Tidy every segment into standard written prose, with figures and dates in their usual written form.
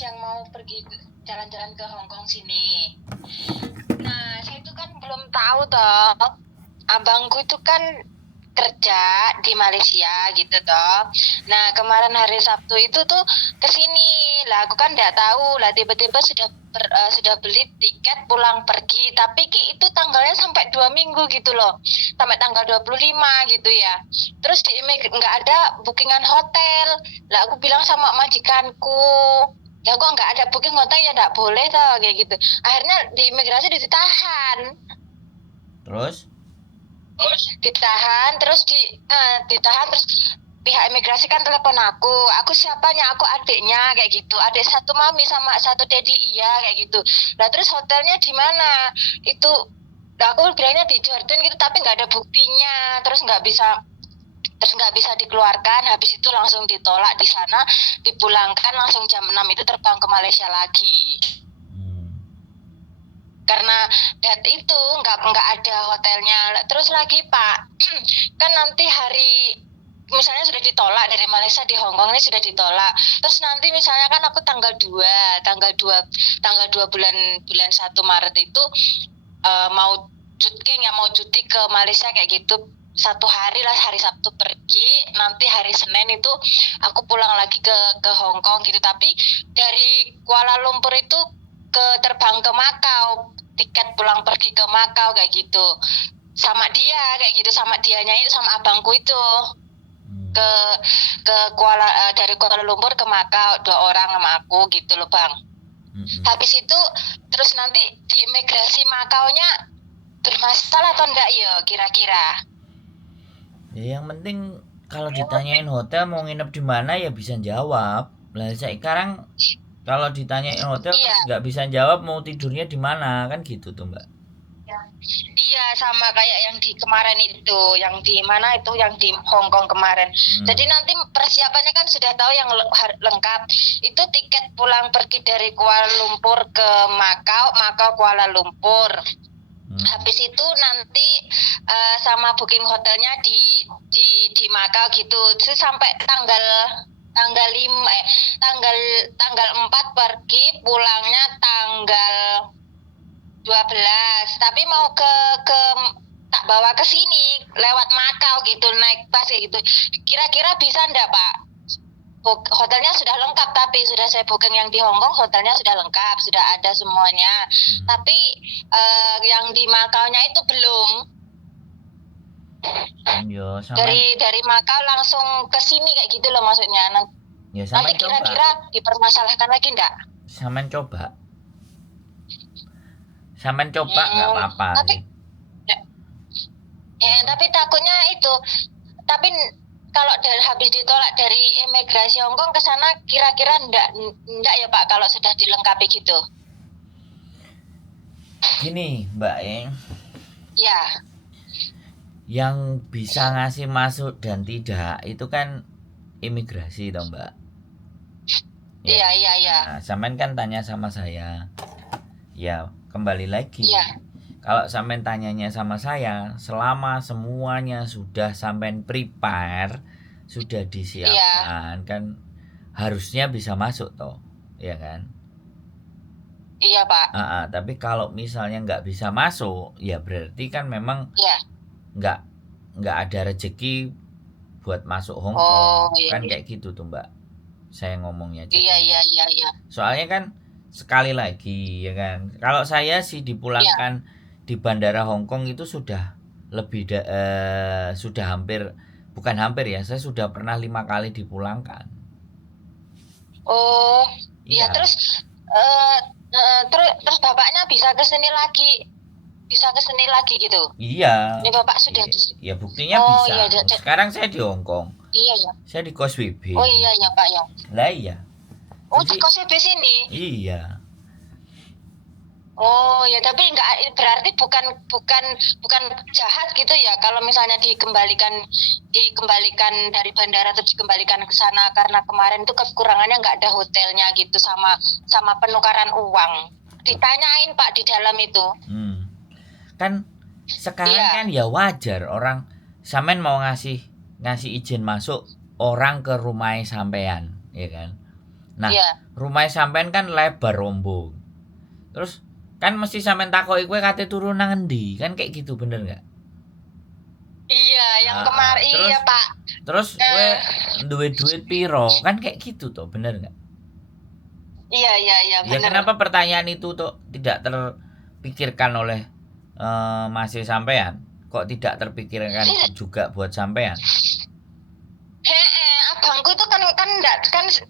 yang mau pergi jalan-jalan ke Hong Kong sini. Nah, saya itu kan belum tahu toh. Abangku itu kan kerja di Malaysia gitu toh. Nah, kemarin hari Sabtu itu tuh ke sini. Lah, aku kan nggak tahu. Lah, tiba-tiba sudah beli tiket pulang pergi. Tapi itu tanggalnya sampai 2 minggu gitu loh. Sampai tanggal 25 gitu ya. Terus nggak ada bookingan hotel. Lah, aku bilang sama majikanku, ya kok nggak ada booking hotel, ya nggak boleh tau kayak gitu. Akhirnya di imigrasi ditahan. Terus Ditahan terus ditahan terus pihak imigrasi kan telepon aku siapanya, aku adiknya kayak gitu, adik satu mami sama satu dedi, iya kayak gitu. Nah terus hotelnya di mana itu, aku bilangnya di Jordan gitu, tapi nggak ada buktinya, terus nggak bisa dikeluarkan. Habis itu langsung ditolak di sana, dipulangkan langsung jam 6 itu terbang ke Malaysia lagi. Karena itu nggak ada hotelnya. Terus lagi Pak, kan nanti hari misalnya sudah ditolak dari Malaysia di Hong Kong ini sudah ditolak. Terus nanti misalnya kan aku tanggal 2 bulan 1 Maret itu mau cuti ke Malaysia kayak gitu. 1 hari lah, hari Sabtu pergi, nanti hari Senin itu aku pulang lagi ke Hong Kong gitu. Tapi dari Kuala Lumpur itu terbang ke Makau, tiket pulang pergi ke Makau kayak gitu. Sama dia kayak gitu, sama dianya itu, sama abangku itu ke dari Kuala Lumpur ke Makau, 2 orang sama aku gitu loh Bang. Habis itu terus nanti di imigrasi Makaunya bermasalah atau enggak ya kira-kira? ya yang penting kalau ditanyain hotel mau nginep di mana ya bisa jawab. Lah sekarang kalau ditanyain hotel Iya. terus nggak bisa jawab mau tidurnya di mana kan gitu tuh Mbak. Iya, sama kayak yang di kemarin itu, yang di mana itu, yang di Hong Kong kemarin. Jadi nanti persiapannya kan sudah tahu yang lengkap. Itu tiket pulang pergi dari Kuala Lumpur ke Makau, Makau Kuala Lumpur. Habis itu nanti sama booking hotelnya di Makau gitu. Terus sampai tanggal 4 pergi, pulangnya tanggal 12. Tapi mau tak bawa ke sini lewat Makau gitu, naik pas gitu. Kira-kira bisa ndak Pak? Hotelnya sudah lengkap, tapi sudah saya booking yang di Hong Kong, hotelnya sudah lengkap, sudah ada semuanya. Tapi yang di Makau-nya itu belum. Yo, Dari Makau langsung ke sini kayak gitu loh maksudnya. Nanti kira-kira dipermasalahkan lagi ndak? Saman coba nggak apa-apa tapi, sih. Tapi takutnya itu. Tapi kalau habis ditolak dari imigrasi Hong Kong ke sana, kira-kira enggak ya Pak kalau sudah dilengkapi gitu? Gini Mbak Ya. yang bisa ngasih masuk dan tidak itu kan imigrasi toh Mbak. Iya. Nah, Samen kan tanya sama saya. Ya, kembali lagi. Iya. Kalau sampean tanyanya sama saya, selama semuanya sudah sampean prepare, sudah disiapkan, kan harusnya bisa masuk toh, ya kan? Iya Pak. Tapi kalau misalnya nggak bisa masuk, ya berarti kan memang nggak ada rezeki buat masuk Hong Kong, kan kayak gitu tuh Mbak. Saya ngomongnya. Iya. Soalnya kan sekali lagi ya kan, kalau saya sih dipulangkan di bandara Hong Kong itu sudah sudah hampir, bukan hampir ya, saya sudah pernah 5 kali dipulangkan. Oh iya. Terus terus bapaknya bisa ke sini lagi gitu? Iya. Ini bapak sudah ya buktinya bisa. Iya. Sekarang saya di Hong Kong. Iya ya. Saya di Kos WB. Oh iya ya Pak ya. Lah iya. Di Kos WB sini? Iya. Oh ya, tapi nggak, berarti bukan jahat gitu ya kalau misalnya dikembalikan dari bandara atau dikembalikan ke sana, karena kemarin itu kekurangannya nggak ada hotelnya gitu, sama penukaran uang. Ditanyain Pak di dalam itu. Kan sekarang kan ya wajar orang sampean mau ngasih izin masuk orang ke rumah sampean, ya kan? Nah, rumah sampean kan lebar rombong. Terus kan mesti sampean takoki kowe kate turu nang endi, kan kayak gitu bener nggak? Iya, yang kemarin iya Pak. Terus kowe duwe duit piro, kan kayak gitu tuh, bener nggak? Iya Ya bener. kenapa pertanyaan itu tuh tidak terpikirkan oleh masih sampean? Kok tidak terpikirkan juga buat sampean? Abangku itu kan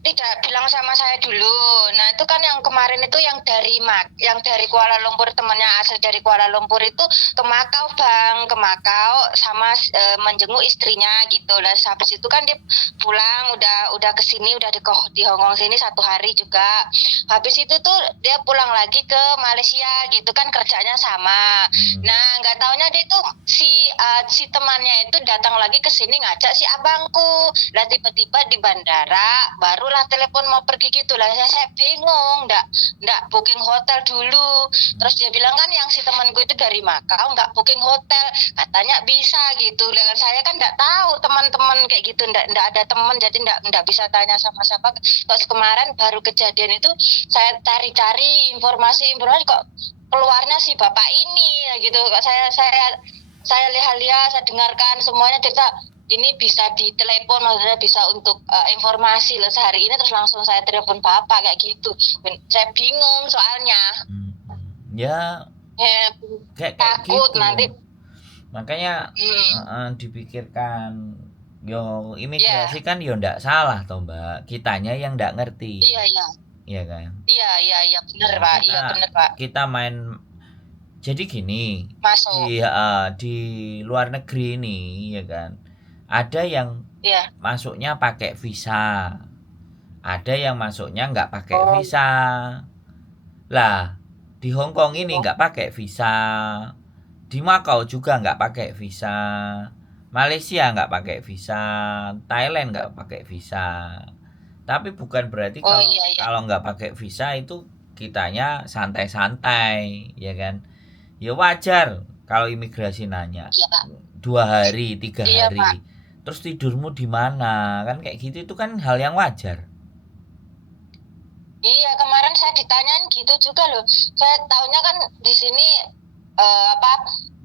tidak bilang sama saya dulu. Nah itu kan yang kemarin itu yang dari Kuala Lumpur, temannya asal dari Kuala Lumpur itu ke Makau Bang, ke Makau sama menjenguk istrinya gitu lah. Habis itu kan dia pulang udah kesini udah di Hong Kong sini 1 hari juga. Habis itu tuh dia pulang lagi ke Malaysia gitu kan, kerjanya sama. Nah nggak taunya dia tuh si temannya itu datang lagi ke sini ngajak si abangku. Lah tiba-tiba di bandara barulah telepon mau pergi gitu lah. Saya bingung, ndak booking hotel dulu. Terus dia bilang kan yang si temanku itu dari Makau nggak booking hotel, katanya bisa gitu. Dengan saya kan ndak tahu teman-teman kayak gitu, ndak ada teman, jadi ndak bisa tanya sama siapa. Terus kemarin baru kejadian itu saya cari-cari informasi kok keluarnya si bapak ini gitu. Saya lihat-lihat, saya dengarkan semuanya cerita ini bisa ditelepon, maksudnya bisa untuk informasi loh sehari ini, terus langsung saya telepon bapak kayak gitu. Saya bingung soalnya. Ya kayak takut gitu. Nanti makanya dipikirkan. Yo imigrasi kan yo ndak salah toh Mbak, kitanya yang ndak ngerti. Iya kan? Iya benar Pak. Iya benar Pak. Kita main. Jadi gini, masuk di luar negeri ini ya kan, ada yang masuknya pakai visa, ada yang masuknya nggak pakai visa. Lah di Hong Kong ini nggak pakai visa, di Makau juga nggak pakai visa, Malaysia nggak pakai visa, Thailand nggak pakai visa. Tapi bukan berarti kalau nggak pakai visa itu kitanya santai-santai, ya kan? Ya wajar kalau imigrasi nanya 2 hari 3 hari, terus tidurmu di mana, kan kayak gitu, itu kan hal yang wajar. Iya, kemarin saya ditanyain gitu juga loh. Saya taunya kan di sini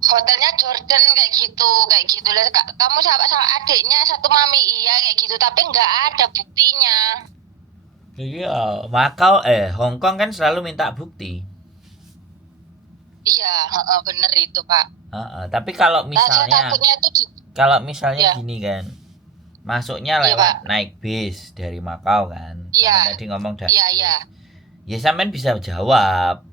hotelnya Jordan kayak gitu lah. Kamu sama adiknya satu mami, iya kayak gitu, tapi nggak ada buktinya. Iya, Makau Hong Kong kan selalu minta bukti. Iya, bener itu Pak. Tapi kalau misalnya gini kan, masuknya lewat naik bis dari Makau kan, tadi ngomong dari ya sampean bisa jawab,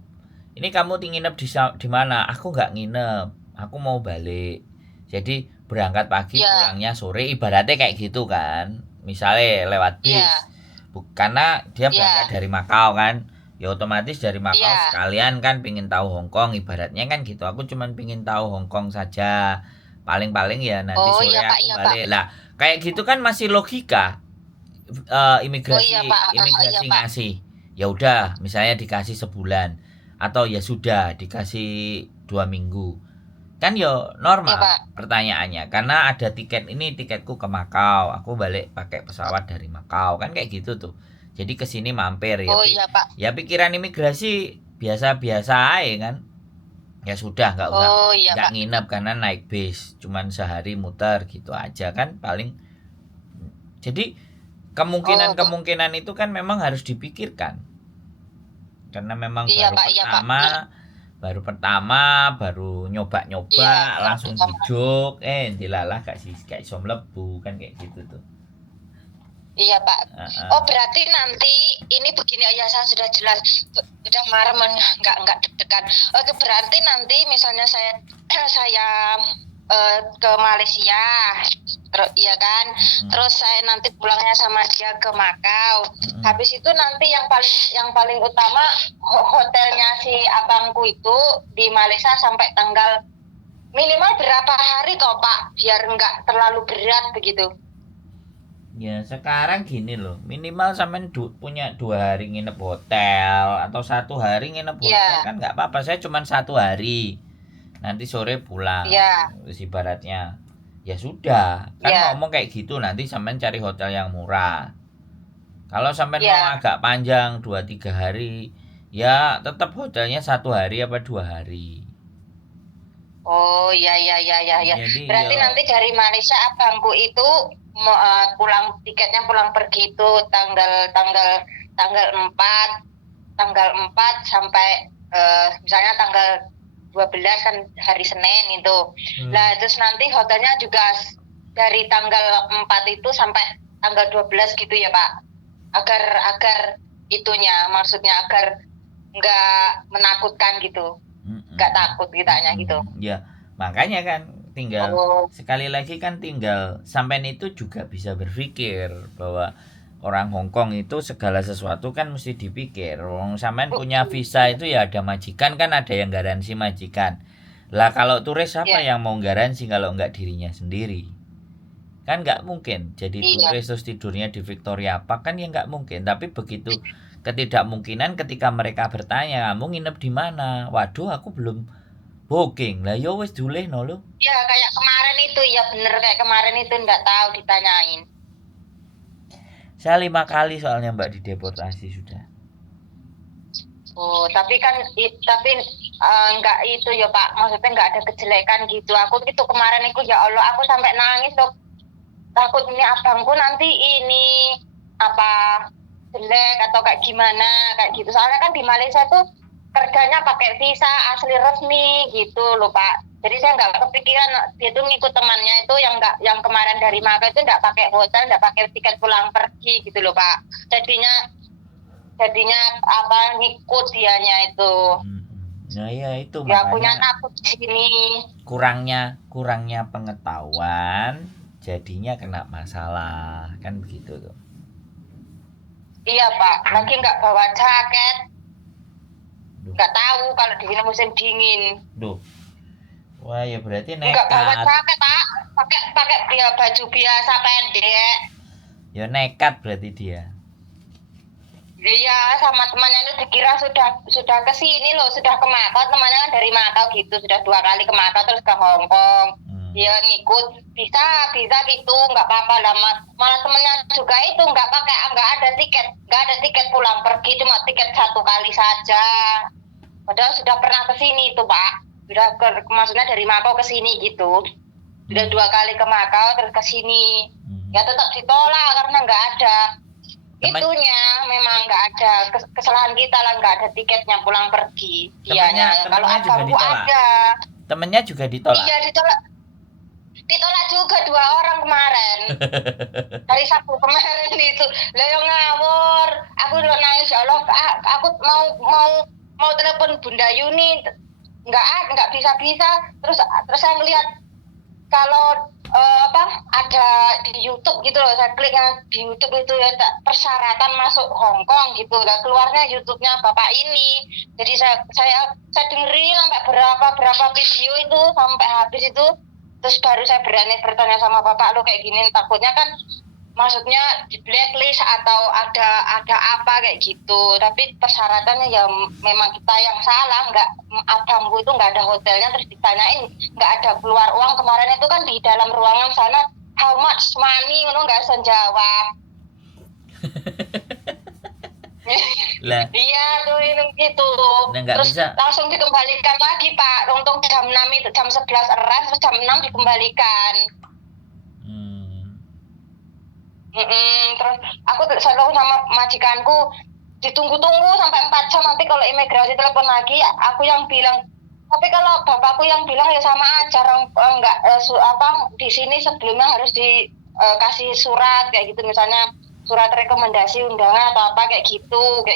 ini kamu nginep di mana? Aku nggak nginep, aku mau balik, jadi berangkat pagi pulangnya sore, ibaratnya kayak gitu kan, misalnya lewat bis. Karena dia berangkat dari Makau kan, ya otomatis dari Makau sekalian kan pingin tahu Hong Kong, ibaratnya kan gitu. Aku cuman pingin tahu Hong Kong saja, paling-paling ya nanti sore aku balik lah, kayak gitu kan masih logika. Imigrasi ngasih, ya udah misalnya dikasih sebulan, atau ya sudah dikasih 2 minggu, kan yo normal pertanyaannya, karena ada tiket, ini tiketku ke Makau, aku balik pakai pesawat dari Makau, kan kayak gitu tuh. Jadi kesini mampir ya. Ya pikiran imigrasi biasa-biasa aja kan. Ya sudah nggak usah nggak nginep karena naik bis, cuman sehari muter gitu aja kan paling. Jadi kemungkinan itu kan memang harus dipikirkan, karena memang baru pertama baru nyoba langsung dijuk dilalah gak iso mlebu kan kayak gitu tuh. Iya Pak. Oh berarti nanti ini begini ya, saya sudah jelas, sudah marah nggak deg-degan. Oke, berarti nanti misalnya saya ke Malaysia, ya kan, terus saya nanti pulangnya sama dia ke Makau. Habis itu nanti yang paling utama hotelnya si abangku itu di Malaysia sampai tanggal minimal berapa hari toh Pak, biar nggak terlalu berat begitu. Ya sekarang gini loh, minimal sampean punya 2 hari nginep hotel atau 1 hari nginep hotel kan nggak apa-apa. Saya cuma 1 hari, nanti sore pulang. Terus ibaratnya ya sudah kan ngomong kayak gitu, nanti sampean cari hotel yang murah. Kalau sampai mau agak panjang 2-3 hari, ya tetap hotelnya 1 hari apa 2 hari. Oh ya. Jadi, berarti nanti dari Malaysia abangku itu pulang tiketnya pulang pergi itu tanggal 4 sampai misalnya tanggal 12 kan hari Senin itu. Nah, terus nanti hotelnya juga dari tanggal 4 itu sampai tanggal 12 gitu ya, Pak. Agar itunya maksudnya agar nggak menakutkan gitu. Nggak takut kitanya gitu. Ya, makanya kan tinggal sekali lagi kan tinggal sampean itu juga bisa berpikir bahwa orang Hongkong itu segala sesuatu kan mesti dipikir. Wong sampean punya visa itu ya ada majikan, kan ada yang garansi majikan. Lah kalau turis siapa yang mau garansi kalau nggak dirinya sendiri? Kan nggak mungkin jadi turis terus tidurnya di Victoria Park, kan ya nggak mungkin. Tapi begitu ketidakmungkinan ketika mereka bertanya, kamu nginep di mana? Waduh, aku belum booking. Lah yo wis dulehno lho. Ya kayak kemarin itu, ya bener kayak kemarin itu nggak tahu ditanyain. Saya 5 kali soalnya Mbak dideportasi sudah. Oh, tapi enggak itu ya Pak, maksudnya enggak ada kejelekan gitu. Aku itu kemarin itu ya Allah, aku sampai nangis loh. Takut ini abangku nanti ini apa jelek atau kayak gimana kayak gitu. Soalnya kan di Malaysia tuh kerjanya pakai visa asli resmi gitu loh Pak. Jadi saya nggak kepikiran dia tuh ngikut temannya itu yang kemarin dari Maka itu nggak pakai hotel, nggak pakai tiket pulang pergi gitu loh Pak. Jadinya apa ngikut dianya itu. Nah ya itu ya punya takut di sini. Kurangnya pengetahuan jadinya kena masalah kan begitu tuh. Iya Pak, lagi nggak bawa jaket. Nggak tahu kalau di sini musim dingin. Duh. Wah ya berarti nekat. Nggak bawa jaket Pak, pakai ya baju biasa pendek. Ya nekat berarti dia. Iya, sama temannya itu dikira sudah ke sini loh, sudah ke Macau, temannya kan dari Macau gitu, sudah 2 kali ke Macau terus ke Hong Kong. Dia ngikut bisa gitu, nggak apa-apa lah. Malah temennya juga itu nggak ada tiket pulang pergi, cuma tiket 1 kali saja. Padahal sudah pernah ke sini itu Pak, maksudnya dari Macau ke sini gitu, sudah 2 kali ke Macau terus ke sini. Ya tetap ditolak karena nggak ada. Itunya memang nggak ada kesalahan kita lah, nggak ada tiketnya pulang pergi. Dianya kalau abangku ada. Temennya juga ditolak. Iya ditolak juga 2 orang kemarin. Hari Sabtu kemarin itu. Lah yang ngawur. Aku udah nangis ya Allah. Aku mau telepon Bunda Yuni, nggak bisa. Terus saya ngelihat kalau ada di YouTube gitu loh, saya klik di YouTube itu ya persyaratan masuk Hong Kong gitu, dan keluarnya YouTube-nya Bapak ini. Jadi saya dengerin sampai berapa video itu sampai habis itu, terus baru saya berani bertanya sama Bapak, lo kayak gini takutnya kan maksudnya di blacklist atau ada apa kayak gitu. Tapi persyaratannya ya memang kita yang salah, abangku itu nggak ada hotelnya, terus ditanyain nggak ada keluar uang. Kemarin itu kan di dalam ruangan sana how much money ngono nggak bisa jawab. Iya tuh ini gitu. Terus bisa. Langsung dikembalikan lagi Pak. Untung jam 6 itu, jam 11 eras, terus jam 6 dikembalikan. Terus aku selalu sama majikanku ditunggu-tunggu sampai 4 jam, nanti kalau imigrasi telepon lagi aku yang bilang, tapi kalau bapakku yang bilang ya sama aja, enggak di sini sebelumnya harus dikasih surat kayak gitu, misalnya surat rekomendasi undangan atau apa kayak gitu,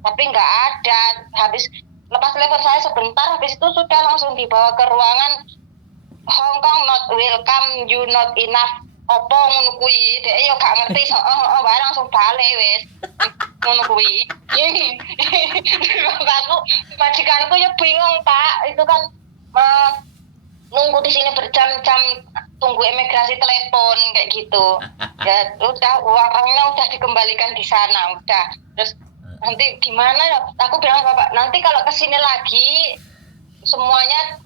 tapi nggak ada. Habis lepas telepon saya sebentar, habis itu sudah langsung dibawa ke ruangan Hong Kong not welcome, you not enough opo ngono kuwi. Dek yo gak ngerti, wae langsung balik wis. Ngono kuwi. Bapakku, majikanku ya bingung, Pak. Itu kan nunggu di sini berjam-jam, tunggu imigrasi telepon kayak gitu. Ya udah, uangnya udah dikembalikan di sana, udah. Terus nanti gimana ya? Aku bilang Bapak, nanti kalau kesini lagi semuanya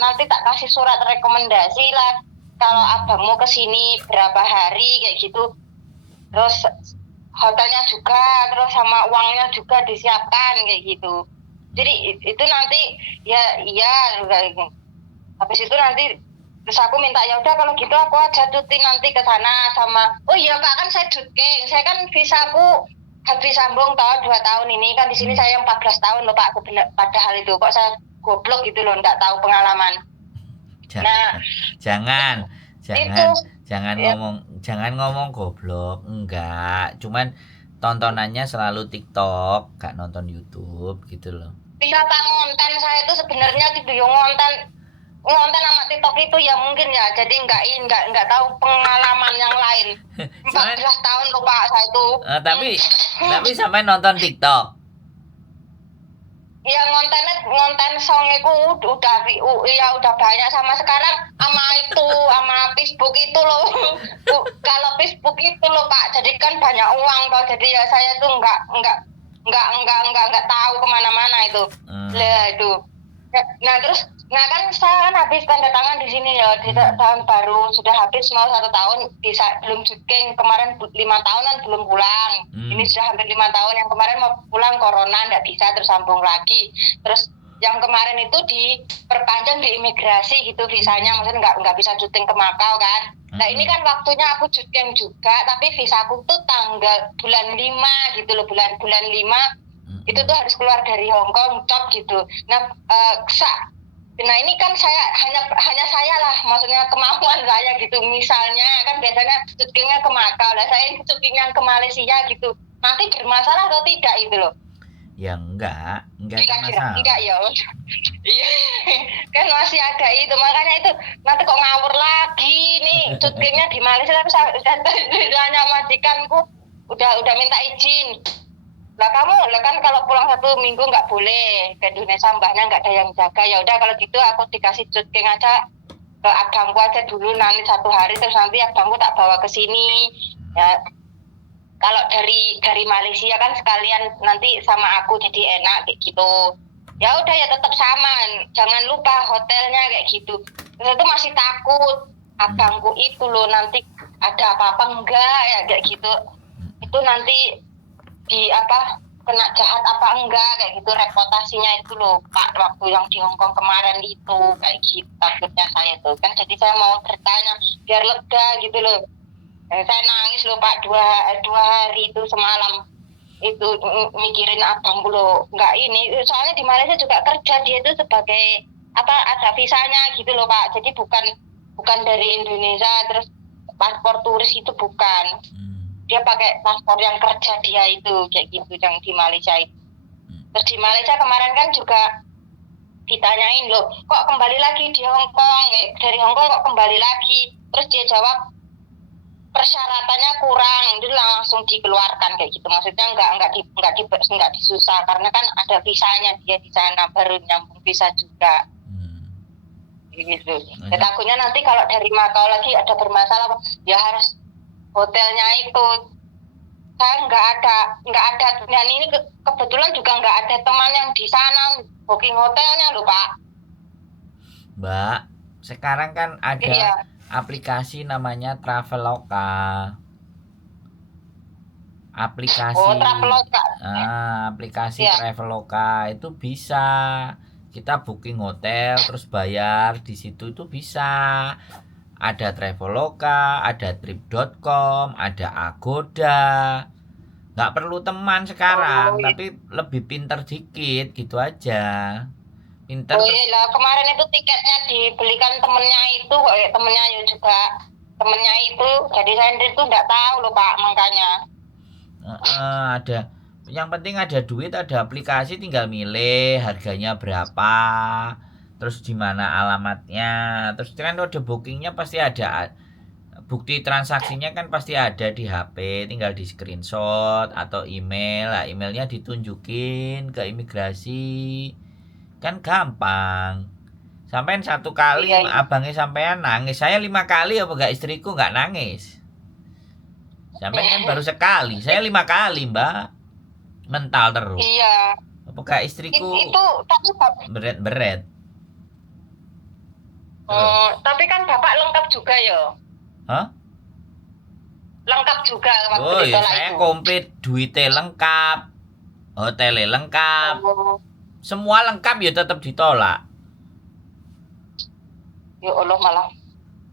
nanti tak kasih surat rekomendasi lah. Kalau abangmu kesini berapa hari kayak gitu, terus hotelnya juga, terus sama uangnya juga disiapkan kayak gitu. Jadi itu nanti ya iya, habis itu nanti terus aku minta ya udah kalau gitu aku aja cuti nanti ke sana sama. Oh iya Pak, kan saya cuti, saya kan visaku habis sambung tahun 2 tahun ini kan di sini saya 14 tahun loh Pak, padahal itu kok saya goblok gitu loh, nggak tahu pengalaman. Nah, jangan itu jangan ngomong goblok, enggak, cuman tontonannya selalu TikTok, gak nonton YouTube gitu loh. Iya Pak, ngonten saya itu sebenarnya gitu ya, ngonten sama TikTok itu ya mungkin ya, jadi nggak tahu pengalaman yang lain. 14 tahun loh Pak saya itu. Tapi sampai nonton TikTok. Iya, ngonten song itu udah banyak sama sekarang sama Facebook itu loh. Kalau Facebook itu loh Pak, jadi kan banyak uang toh, jadi ya saya tuh nggak tahu kemana-mana itu. Lah itu. Nah terus, kan saya kan habis tanda tangan di sini ya, di tahun baru sudah habis mau 1 tahun, bisa belum syuting, kemarin 5 tahunan belum pulang. Ini sudah hampir 5 tahun, yang kemarin mau pulang corona nggak bisa, terus sambung lagi. Terus yang kemarin itu diperpanjang di imigrasi gitu visanya, maksudnya nggak bisa syuting ke Makau kan. Nah ini kan waktunya aku syuting juga, tapi visaku tuh tanggal bulan 5 gitu loh, bulan 5 itu tuh harus keluar dari Hong Kong top gitu. Nah ini kan saya hanya saya lah, maksudnya kemauan saya gitu. Misalnya kan biasanya syutingnya ke Makau, lah saya syutingnya ke Malaysia gitu. Nanti bermasalah atau tidak itu loh? Ya enggak ada masalah. Enggak ya. Iya. Kan masih ada itu, makanya itu nanti kok ngawur lagi nih, syutingnya di Malaysia tapi udah majikanku udah minta izin. Lah kan kalau pulang 1 minggu nggak boleh ke Indonesia, mbahnya nggak ada yang jaga. Ya udah kalau gitu aku dikasih syuting aja ke abangku aja dulu, nanti 1 hari, terus nanti abangku tak bawa ke sini. Ya kalau dari Malaysia kan sekalian nanti sama aku jadi enak kayak gitu. Ya udah ya tetap sama, jangan lupa hotelnya kayak gitu. Terus itu masih takut abangku itu loh, nanti ada apa-apa enggak ya kayak gitu. Itu nanti kena jahat apa enggak kayak gitu, reputasinya itu loh Pak, waktu yang di Hongkong kemarin itu kayak gitu takutnya saya tuh kan. Jadi saya mau bertanya biar lega gitu loh. Saya nangis loh Pak 2 hari itu semalam itu mikirin abangku loh. Enggak ini, soalnya di Malaysia juga kerja dia itu sebagai ada visanya gitu loh Pak, jadi bukan dari Indonesia terus paspor turis itu bukan. Dia pakai paspor yang kerja dia itu kayak gitu yang di Malaysia itu. Terus di Malaysia kemarin kan juga ditanyain loh, kok kembali lagi di Hong Kong, dari Hong Kong kok kembali lagi. Terus dia jawab persyaratannya kurang, itu langsung dikeluarkan kayak gitu. Maksudnya nggak disusah karena kan ada visanya dia di sana, baru nyambung visa juga. Gitu. Ya, takutnya nanti kalau dari Makau lagi ada bermasalah, ya harus hotelnya itu. Saya nggak ada, dan ini kebetulan juga nggak ada teman yang di sana booking hotelnya loh Pak. Mbak, sekarang kan ada aplikasi namanya Traveloka. Aplikasi Traveloka itu bisa kita booking hotel terus bayar di situ, itu bisa. Ada Traveloka, ada Trip.com, ada Agoda. Nggak perlu teman sekarang, tapi lebih pinter dikit gitu aja. Pinter. Lah kemarin itu tiketnya dibelikan temennya itu, temennya itu, jadi saya itu nggak tahu loh Pak, makanya. Ada. Yang penting ada duit, ada aplikasi, tinggal milih harganya berapa. Terus di mana alamatnya, terus kan udah bookingnya pasti ada, bukti transaksinya kan pasti ada di HP, tinggal di screenshot atau email. Lah emailnya ditunjukin ke imigrasi, kan gampang. Sampean 1 kali abangnya sampean nangis, saya 5 kali apa gak istriku gak nangis. Sampean kan baru sekali, saya 5 kali Mbak, mental terus. Iya. Apa gak istriku itu tapi beret. Tapi kan Bapak lengkap juga ya. Hah? lengkap juga waktu Oh ya ditolak saya itu. komplit, duitnya lengkap, hotelnya lengkap, Oh, semua lengkap ya tetap ditolak. ya Allah malah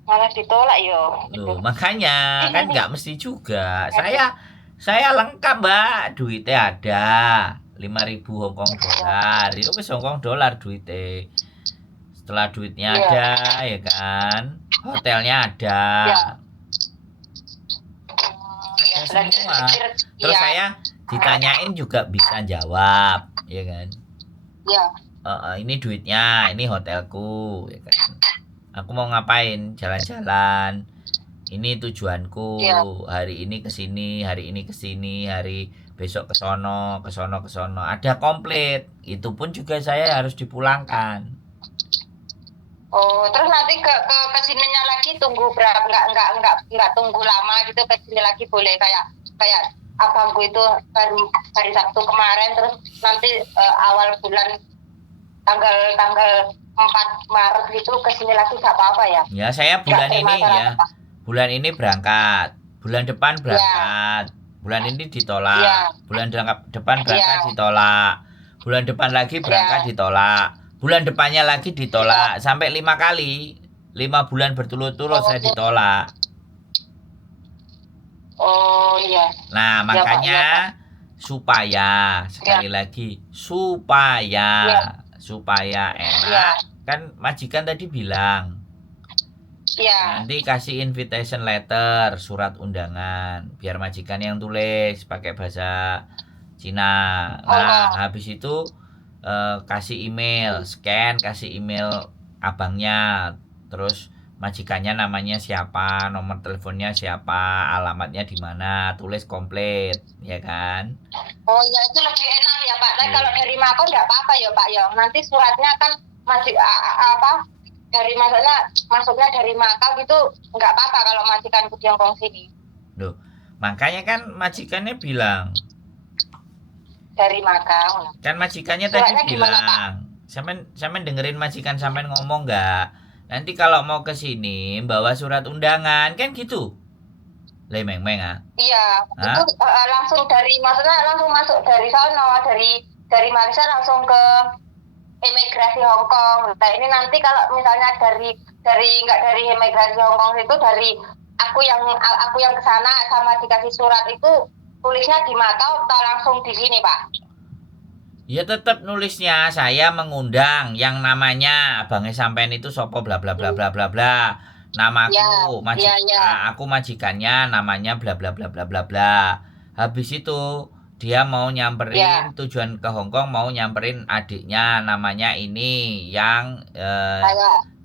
malah ditolak yo. Loh, makanya kan nggak mesti juga. Saya lengkap, Mbak. Duitnya ada. 5.000 Hongkong dolar. Itu wis Hongkong dolar duitnya. Setelah duitnya Iya. ada, ya kan? Hotelnya ada. Ya. Ada semua. Terus Iya. saya ditanyain juga bisa jawab, ya kan? Ya. Ini duitnya, ini hotelku, ya kan? Aku mau ngapain? Jalan-jalan. Ini tujuanku. Iya. Hari ini ke sini, hari ini ke sini, hari besok ke sono, ke sono, ke sono. Ada komplit. Itu pun juga saya harus dipulangkan. Oh, terus nanti ke sininya lagi tunggu berapa? Enggak tunggu lama gitu, ke sini lagi boleh kayak abangku itu hari Sabtu kemarin, terus nanti awal bulan tanggal 4 Maret gitu ke sini lagi nggak apa-apa ya? Ya, saya bulan ini ya. Bulan ini berangkat. Bulan depan berangkat. Bulan ini ditolak. Ya. Bulan depan berangkat ditolak. Bulan depan lagi berangkat ditolak. Bulan depannya lagi ditolak. Sampai 5 kali. 5 bulan berturut-turut saya ditolak. Oh iya. Nah, makanya supaya sekali lagi supaya enak, kan majikan tadi bilang nanti kasih invitation letter, surat undangan, biar majikan yang tulis pakai bahasa Cina. Nah, habis itu kasih email, scan, kasih email abangnya, terus majikannya namanya siapa, nomor teleponnya siapa, alamatnya di mana, tulis komplit, ya kan? Oh ya, itu lebih enak ya Pak. Tapi kalau dari Makau nggak apa-apa ya Pak ya. Nanti suratnya kan masih dari masuknya dari Makau gitu nggak apa-apa kalau majikan di Hongkong sini. Loh, makanya kan majikannya bilang dari Makau. Kan majikannya suratnya tadi bilang, sampean dengerin majikan sampean ngomong nggak? Nanti kalau mau ke sini bawa surat undangan, kan gitu. Lemeng-meng ah. Iya, itu langsung langsung masuk dari sana, dari Malaysia langsung ke imigrasi Hongkong. Nah, ini nanti kalau misalnya dari imigrasi Hongkong itu dari aku yang ke sana sama dikasih surat itu tulisnya di Makau atau langsung di sini, Pak? Ya tetap nulisnya saya mengundang yang namanya abangnya sampean itu sopo bla bla bla bla bla bla. Namaku aku majikannya namanya bla bla bla bla bla bla. Habis itu dia mau nyamperin tujuan ke Hongkong, mau nyamperin adiknya namanya ini yang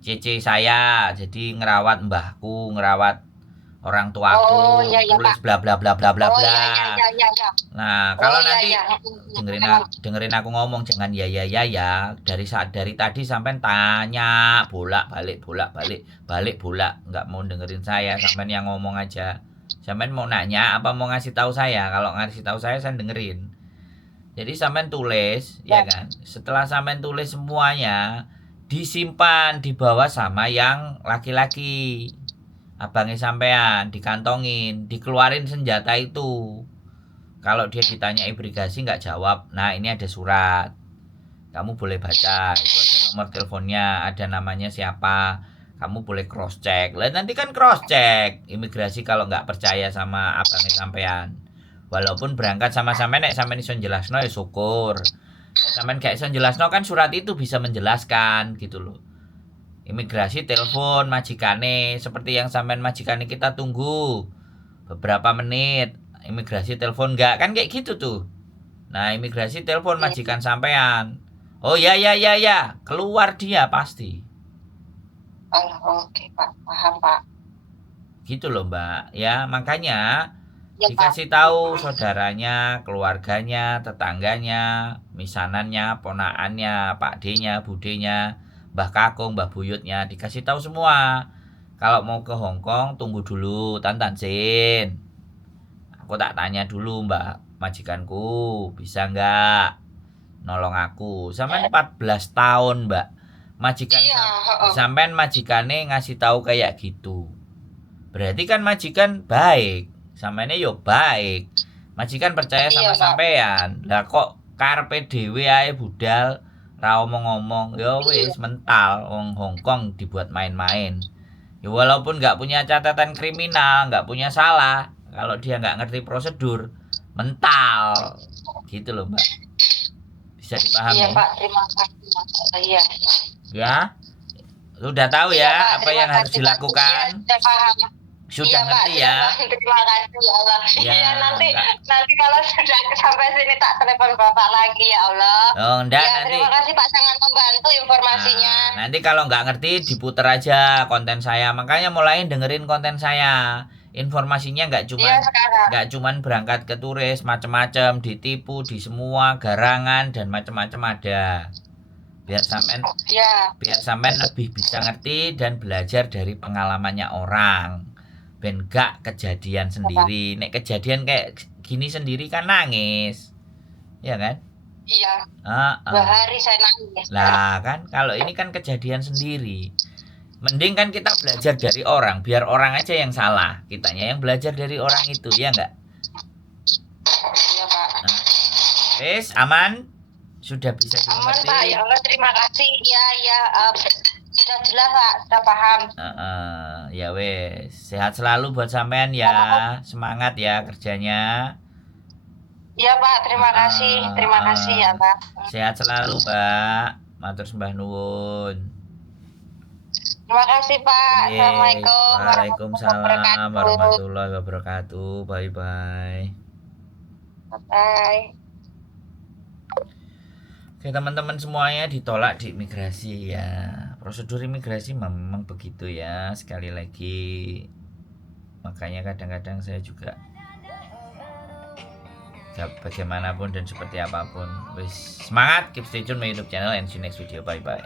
Cece saya, jadi ngerawat mbahku, ngerawat orang tuaku, tulis bla bla bla bla bla bla. Nah, kalau nanti dengerin aku ngomong, jangan ya dari tadi sampai tanya bolak balik nggak mau dengerin saya, sampai yang ngomong aja. Sampai mau nanya apa mau ngasih tahu saya? Kalau ngasih tahu saya dengerin. Jadi sampai tulis, ya kan? Setelah sampai tulis semuanya, disimpan di bawah sama yang laki-laki. Abangnya sampean dikantongin, dikeluarin senjata itu. Kalau dia ditanya imigrasi nggak jawab, nah ini ada surat. Kamu boleh baca, itu ada nomor teleponnya, ada namanya siapa. Kamu boleh cross check. Lah nanti kan cross check imigrasi kalau nggak percaya sama abangnya sampean. Walaupun berangkat sama sampean nek sampean iso jelasno ya syukur. Nek sampean gak iso jelasno kan surat itu bisa menjelaskan gitu loh. Imigrasi telepon majikane seperti yang sampean majikane kita tunggu beberapa menit, imigrasi telepon enggak kan kayak gitu tuh. Nah, imigrasi telepon majikan sampean. Oh ya keluar dia pasti. Oke Pak, paham Pak. Gitu loh Mbak, ya makanya dikasih tahu saudaranya, keluarganya, tetangganya, misanannya, ponakannya, Pak D-nya, Budenya, Mbah Kakung, Mbah Buyutnya, dikasih tahu semua. Kalau mau ke Hongkong tunggu dulu Tantan Sin. Aku tak tanya dulu Mbak majikanku, bisa nggak nolong aku? Sampai 14 tahun Mbak. Majikan sampean majikane ngasih tahu kayak gitu. Berarti kan majikan baik sampeyan yo baik. Majikan percaya sama Iya, Pak. sampean. Lah kok karepe dhewe ae budal ra omong-omong, ya wis mental wong Hongkong dibuat main-main. Ya walaupun nggak punya catatan kriminal, nggak punya salah, kalau dia nggak ngerti prosedur, mental. Gitu loh, Mbak. Bisa dipahami? Iya, Pak. Terima kasih, Mas. Iya. Ya. Udah tahu Iya, ya Pak. apa yang harus Pak. dilakukan? Iya, sudah paham. Sudah Iya, ngerti Pak, ya? Terima kasih ya Allah. Ya, Iya, nanti enggak. kalau sudah sampai sini tak telepon Bapak lagi ya Allah. Oh, enggak Ya, nanti. terima kasih Pak, sangat membantu informasinya. Nah, nanti kalau nggak ngerti diputer aja konten saya. Makanya mulai dengerin konten saya. Informasinya nggak cuman berangkat ke turis macem-macem, ditipu di semua garangan dan macem-macem ada. Biar sampean lebih bisa ngerti dan belajar dari pengalamannya orang. Ben gak kejadian sendiri. Nek kejadian kayak gini sendiri kan nangis. Ya kan? Iya. 2 hari saya nangis. Lah kan kalau ini kan kejadian sendiri. Mending kan kita belajar dari orang, biar orang aja yang salah, kitanya yang belajar dari orang itu, ya enggak? Iya, Pak. Wes, aman? Sudah bisa dimengerti? Aman, Pak. Ya Allah, terima kasih. Iya, sudah jelas, Pak. Sudah paham. Ya wes, sehat selalu buat sampean ya. Semangat ya kerjanya. Iya, Pak. Terima kasih. Terima kasih ya, Pak. Sehat selalu, Pak. Matur sembah nuwun. Terima kasih, Pak. Assalamualaikum Waalaikumsalam warahmatullahi wabarakatuh. Bye-bye. Bye. Oke, teman-teman semuanya ditolak di imigrasi ya. Prosedur imigrasi memang begitu ya. Sekali lagi, makanya kadang-kadang saya juga bagaimanapun dan seperti apapun, wis semangat, keep stay tune my YouTube channel and see you next video. Bye bye.